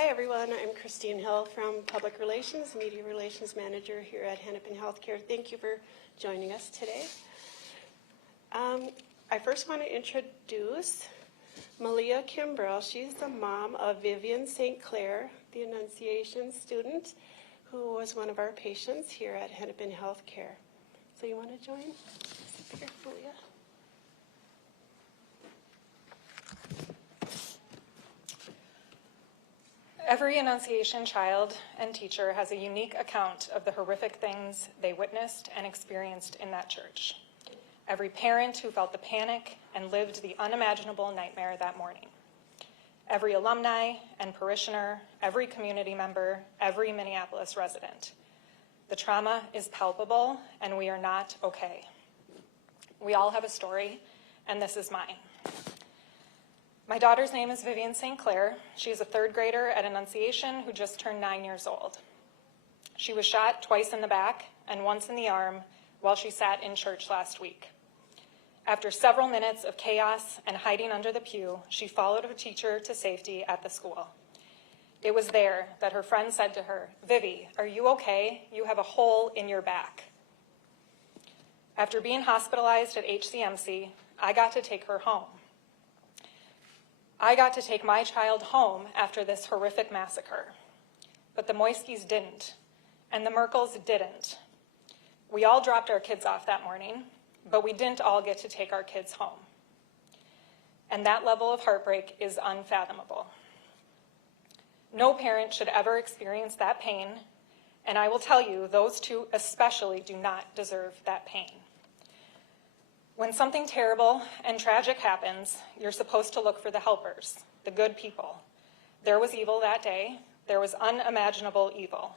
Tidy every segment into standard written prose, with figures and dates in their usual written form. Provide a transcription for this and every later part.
Hi everyone, I'm Christine Hill from Public Relations, Media Relations Manager here at Hennepin Healthcare. Thank you for joining us today. I first want to introduce Malia Kimbrell. She's the mom of Vivian St. Clair, the Annunciation student, who was one of our patients here at Hennepin Healthcare. So you want to join? Sit here, Malia. Every Annunciation child and teacher has a unique account of the horrific things they witnessed and experienced in that church. Every parent who felt the panic and lived the unimaginable nightmare that morning. Every alumni and parishioner, every community member, every Minneapolis resident. The trauma is palpable, and we are not okay. We all have a story, and this is mine. My daughter's name is Vivian St. Clair. She is a third grader at Annunciation who just turned 9 years old. She was shot twice in the back and once in the arm while she sat in church last week. After several minutes of chaos and hiding under the pew, she followed her teacher to safety at the school. It was there that her friend said to her, "Vivi, are you okay? You have a hole in your back." After being hospitalized at HCMC, I got to take her home. I got to take my child home after this horrific massacre. But the Moiskis didn't, and the Merkles didn't. We all dropped our kids off that morning, but we didn't all get to take our kids home. And that level of heartbreak is unfathomable. No parent should ever experience that pain, and I will tell you, those two especially do not deserve that pain. When something terrible and tragic happens, you're supposed to look for the helpers, the good people. There was evil that day. There was unimaginable evil.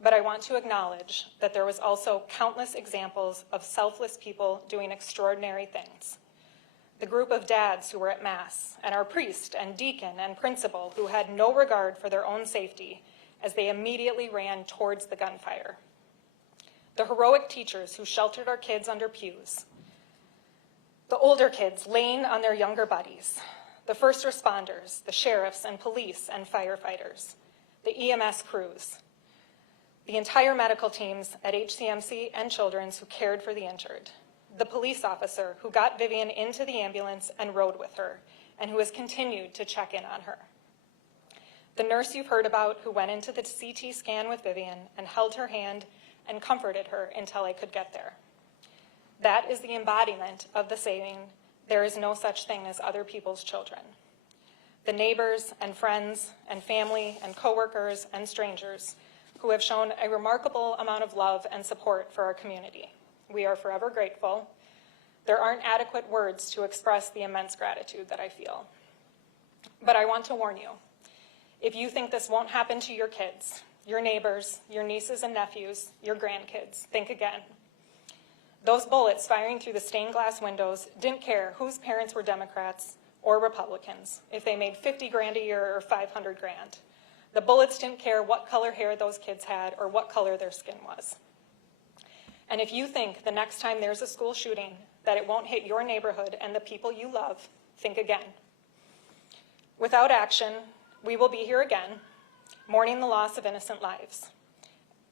But I want to acknowledge that there was also countless examples of selfless people doing extraordinary things. The group of dads who were at Mass, and our priest and deacon and principal who had no regard for their own safety as they immediately ran towards the gunfire. The heroic teachers who sheltered our kids under pews. The older kids laying on their younger buddies, the first responders, the sheriffs and police and firefighters, the EMS crews, the entire medical teams at HCMC and Children's who cared for the injured, the police officer who got Vivian into the ambulance and rode with her, and who has continued to check in on her, the nurse you've heard about who went into the CT scan with Vivian and held her hand and comforted her until I could get there. That is the embodiment of the saying, "There is no such thing as other people's children." The neighbors and friends and family and coworkers and strangers who have shown a remarkable amount of love and support for our community. We are forever grateful. There aren't adequate words to express the immense gratitude that I feel. But I want to warn you, if you think this won't happen to your kids, your neighbors, your nieces and nephews, your grandkids, think again. Those bullets firing through the stained glass windows didn't care whose parents were Democrats or Republicans, if they made 50 grand a year or 500 grand. The bullets didn't care what color hair those kids had or what color their skin was. And if you think the next time there's a school shooting that it won't hit your neighborhood and the people you love, think again. Without action, we will be here again, mourning the loss of innocent lives.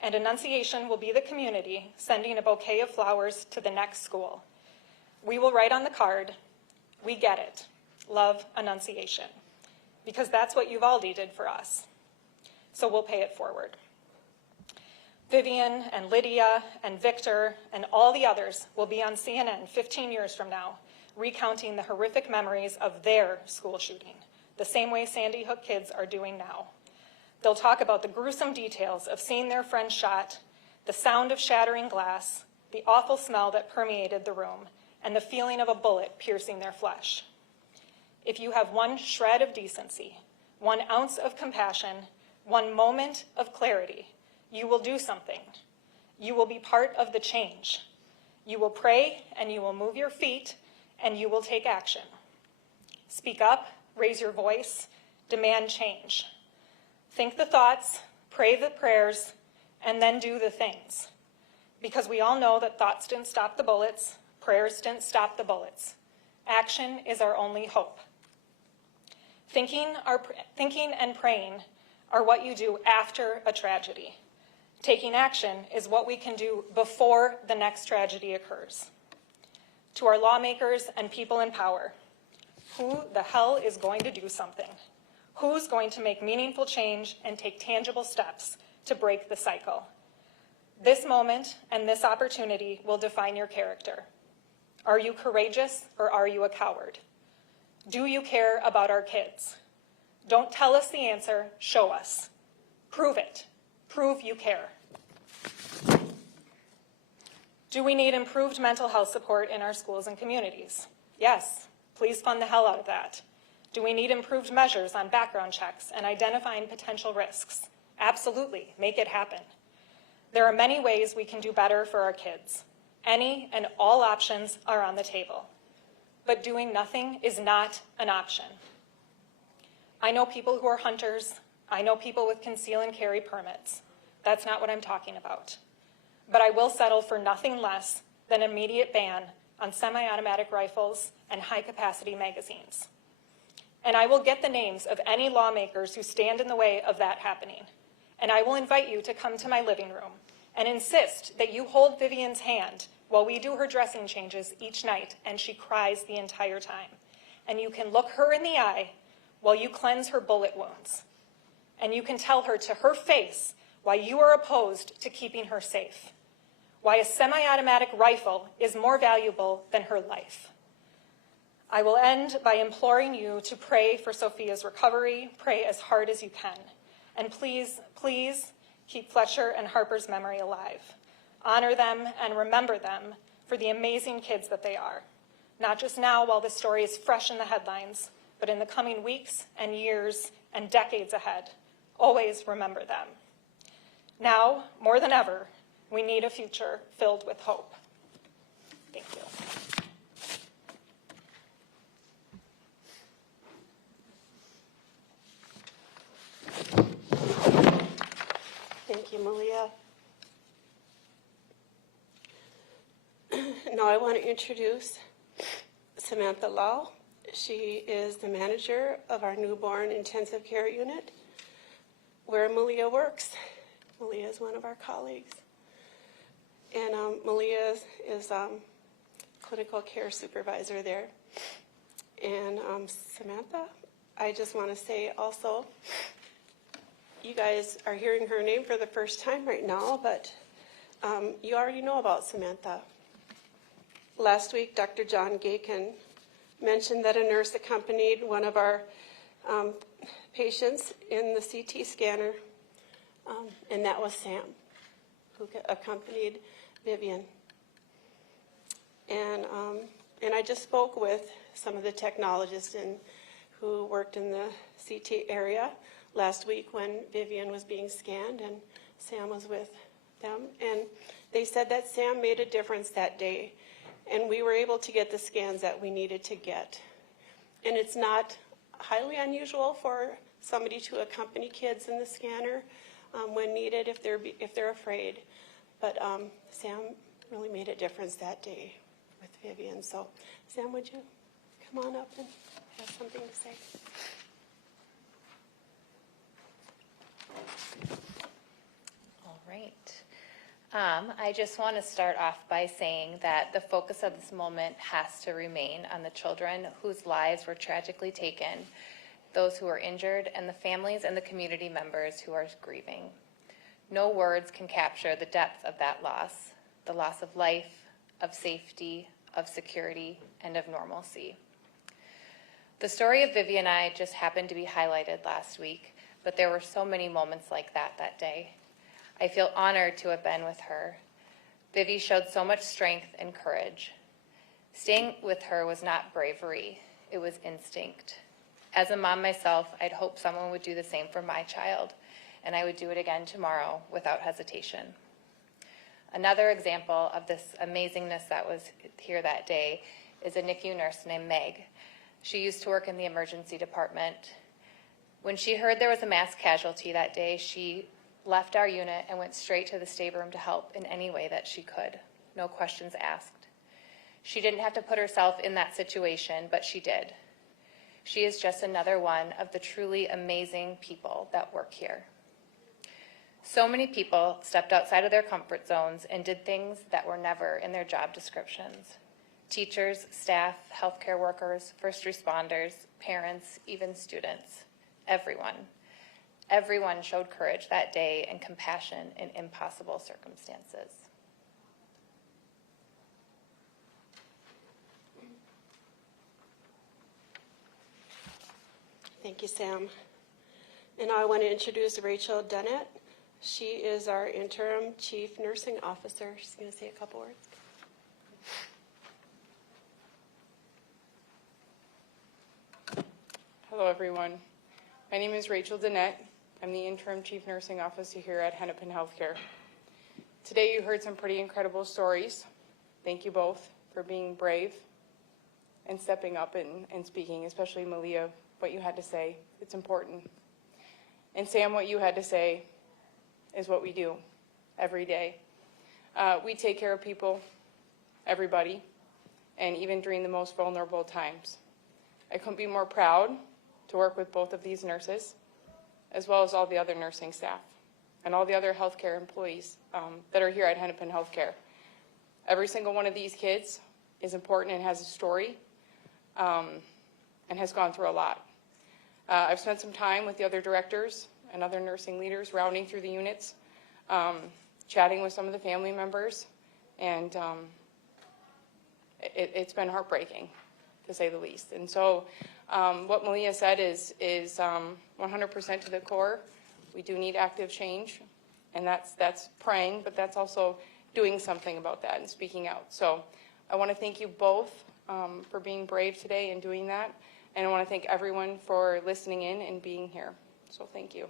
And Annunciation will be the community sending a bouquet of flowers to the next school. We will write on the card, "We get it. Love Annunciation." Because that's what Uvalde did for us. So we'll pay it forward. Vivian and Lydia and Victor and all the others will be on CNN 15 years from now, recounting the horrific memories of their school shooting, the same way Sandy Hook kids are doing now. They'll talk about the gruesome details of seeing their friend shot, the sound of shattering glass, the awful smell that permeated the room, and the feeling of a bullet piercing their flesh. If you have one shred of decency, 1 ounce of compassion, 1 moment of clarity, you will do something. You will be part of the change. You will pray, and you will move your feet, and you will take action. Speak up, raise your voice, demand change. Think the thoughts, pray the prayers, and then do the things. Because we all know that thoughts didn't stop the bullets, prayers didn't stop the bullets. Action is our only hope. Thinking and praying are what you do after a tragedy. Taking action is what we can do before the next tragedy occurs. To our lawmakers and people in power, who the hell is going to do something? Who's going to make meaningful change and take tangible steps to break the cycle? This moment and this opportunity will define your character. Are you courageous or are you a coward? Do you care about our kids? Don't tell us the answer, show us. Prove it. Prove you care. Do we need improved mental health support in our schools and communities? Yes, please fund the hell out of that. Do we need improved measures on background checks and identifying potential risks? Absolutely, make it happen. There are many ways we can do better for our kids. Any and all options are on the table. But doing nothing is not an option. I know people who are hunters. I know people with conceal and carry permits. That's not what I'm talking about. But I will settle for nothing less than an immediate ban on semi-automatic rifles and high-capacity magazines. And I will get the names of any lawmakers who stand in the way of that happening. And I will invite you to come to my living room and insist that you hold Vivian's hand while we do her dressing changes each night and she cries the entire time. And you can look her in the eye while you cleanse her bullet wounds. And you can tell her to her face why you are opposed to keeping her safe. Why a semi-automatic rifle is more valuable than her life. I will end by imploring you to pray for Sophia's recovery. Pray as hard as you can. And please, please keep Fletcher and Harper's memory alive. Honor them and remember them for the amazing kids that they are. Not just now while this story is fresh in the headlines, but in the coming weeks and years and decades ahead. Always remember them. Now, more than ever, we need a future filled with hope. Thank you. Thank you, Malia. Now I want to introduce Samantha Lau. She is the manager of our newborn intensive care unit where Malia works. Malia is one of our colleagues. And Malia is clinical care supervisor there. And Samantha, I just want to say also, you guys are hearing her name for the first time right now, but you already know about Samantha. Last week, Dr. John Gakin mentioned that a nurse accompanied one of our patients in the CT scanner, and that was Sam, who accompanied Vivian. And I just spoke with some of the technologists who worked in the CT area last week when Vivian was being scanned, and Sam was with them. And they said that Sam made a difference that day, and we were able to get the scans that we needed to get. And it's not highly unusual for somebody to accompany kids in the scanner when needed if they're afraid. But Sam really made a difference that day with Vivian. So Sam, would you come on up and have something to say? All right. I just want to start off by saying that the focus of this moment has to remain on the children whose lives were tragically taken, those who are injured, and the families and the community members who are grieving. No words can capture the depth of that loss, the loss of life, of safety, of security, and of normalcy. The story of Vivian and I just happened to be highlighted last week, but there were so many moments like that day. I feel honored to have been with her. Vivi showed so much strength and courage. Staying with her was not bravery, it was instinct. As a mom myself, I'd hope someone would do the same for my child, and I would do it again tomorrow without hesitation. Another example of this amazingness that was here that day is a NICU nurse named Meg. She used to work in the emergency department. When she heard there was a mass casualty that day, she left our unit and went straight to the stateroom to help in any way that she could. No questions asked. She didn't have to put herself in that situation, but she did. She is just another one of the truly amazing people that work here. So many people stepped outside of their comfort zones and did things that were never in their job descriptions. Teachers, staff, healthcare workers, first responders, parents, even students, everyone. Everyone showed courage that day and compassion in impossible circumstances. Thank you, Sam. And now I want to introduce Rachel Dennett. She is our interim chief nursing officer. She's going to say a couple words. Hello, everyone. My name is Rachel Dennett. I'm the interim chief nursing officer here at Hennepin Healthcare. Today you heard some pretty incredible stories. Thank you both for being brave and stepping up and speaking, especially Malia, what you had to say. It's important. And Sam, what you had to say is what we do every day. We take care of people, everybody, and even during the most vulnerable times. I couldn't be more proud to work with both of these nurses, as well as all the other nursing staff and all the other healthcare employees that are here at Hennepin Healthcare. Every single one of these kids is important and has a story and has gone through a lot. I've spent some time with the other directors and other nursing leaders rounding through the units, chatting with some of the family members, and it's been heartbreaking, to say the least. And so what Malia said is 100% to the core. We do need active change, and that's praying, but that's also doing something about that and speaking out. So I want to thank you both for being brave today and doing that, and I want to thank everyone for listening in and being here. So thank you.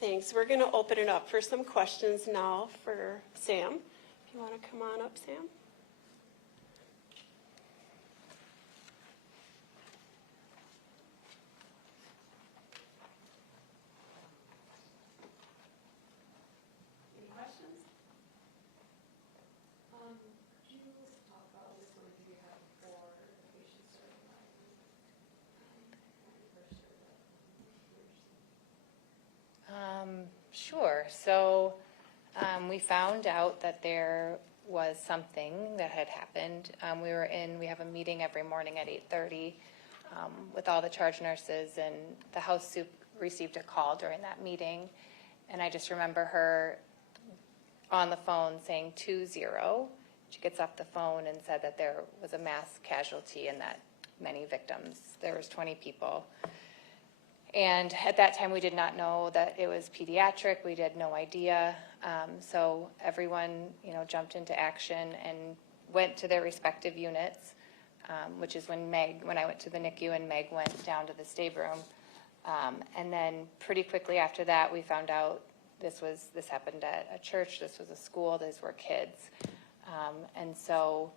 Thanks. We're going to open it up for some questions now for Sam. If you want to come on up, Sam. Any questions? Could you talk about the story you have for the patients starting life? Sure. So we found out that there was something that had happened. We have a meeting every morning at 8:30 with all the charge nurses, and the house soup received a call during that meeting. And I just remember her on the phone saying 2-0. She gets off the phone and said that there was a mass casualty and that many victims. There was 20 people. And at that time, we did not know that it was pediatric. We had no idea. So everyone, jumped into action and went to their respective units, which is when I went to the NICU and Meg went down to the stateroom. And then pretty quickly after that, we found out this happened at a church. This was a school. These were kids. And so,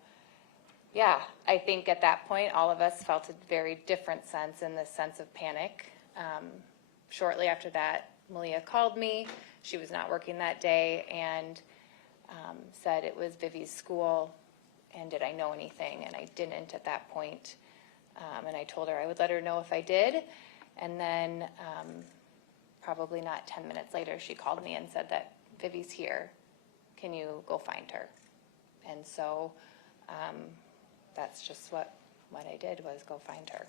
yeah, I think at that point, all of us felt a very different sense in this sense of panic. Shortly after that, Malia called me. She was not working that day and said it was Vivi's school and did I know anything, and I didn't at that point. And I told her I would let her know if I did. And then probably not 10 minutes later, she called me and said that Vivi's here. Can you go find her? And so that's just what I did, was go find her.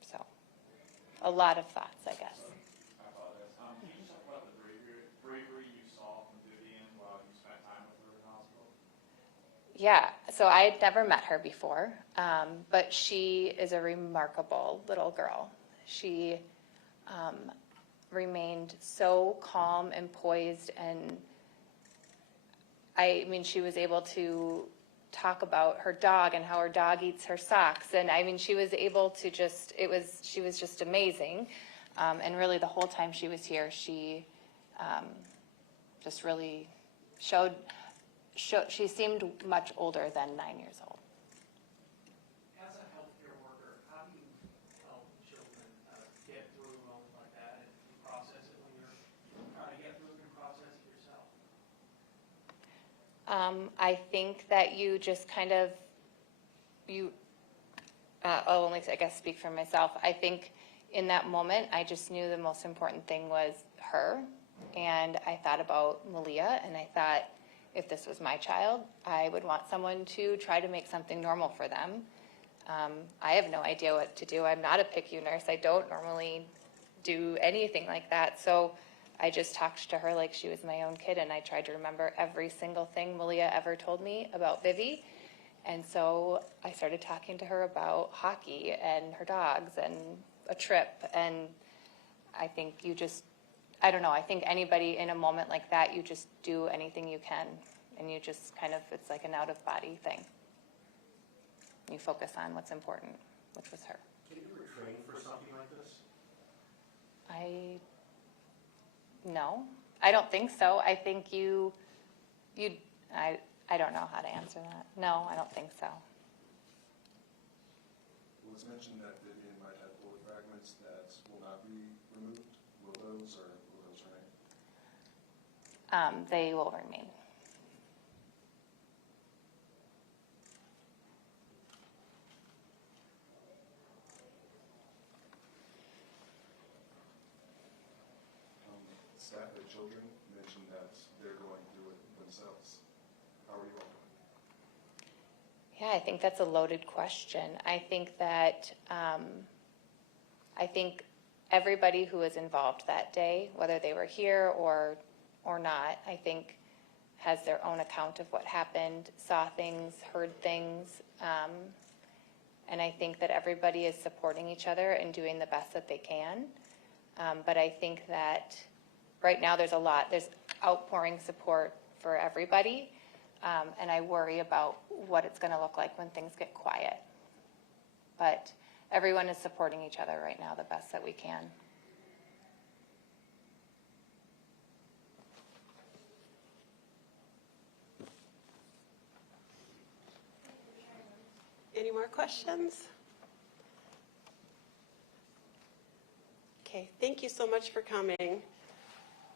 So a lot of thoughts, I guess. I apologize. Can you talk about the bravery you saw from Vivian while you spent time with her in the hospital? Yeah, so I had never met her before, but she is a remarkable little girl. She remained so calm and poised, and she was able to talk about her dog and how her dog eats her socks, and she was able to she was just amazing, and really the whole time she was here, she just really showed she seemed much older than 9 years old. As a healthcare worker, how do you help children get through a moment like that and process it when you're trying to get through it and process it yourself? I think that you just kind of, I'll only, I guess, speak for myself. I think in that moment, I just knew the most important thing was her. And I thought about Malia, and I thought, if this was my child, I would want someone to try to make something normal for them. I have no idea what to do. I'm not a PICU nurse. I don't normally do anything like that. So I just talked to her like she was my own kid, and I tried to remember every single thing Malia ever told me about Vivi. And so I started talking to her about hockey and her dogs and a trip. And I think you just, I don't know, I think anybody in a moment like that, you just do anything you can. And you just kind of, it's like an out-of-body thing. You focus on what's important, which was her. Can you ever train for something like this? No, I don't think so. I think I don't know how to answer that. No, I don't think so. Well, it's mentioned that Vivian might have bullet fragments that will not be removed. Will those remain? They will remain. Staff and children mentioned that they're going through it themselves. How are you all doing? Yeah, I think that's a loaded question. I think that everybody who was involved that day, whether they were here or not, I think has their own account of what happened, saw things, heard things, and I think that everybody is supporting each other and doing the best that they can. But I think that right now there's outpouring support for everybody. And I worry about what it's going to look like when things get quiet. But everyone is supporting each other right now the best that we can. Any more questions? Okay, thank you so much for coming.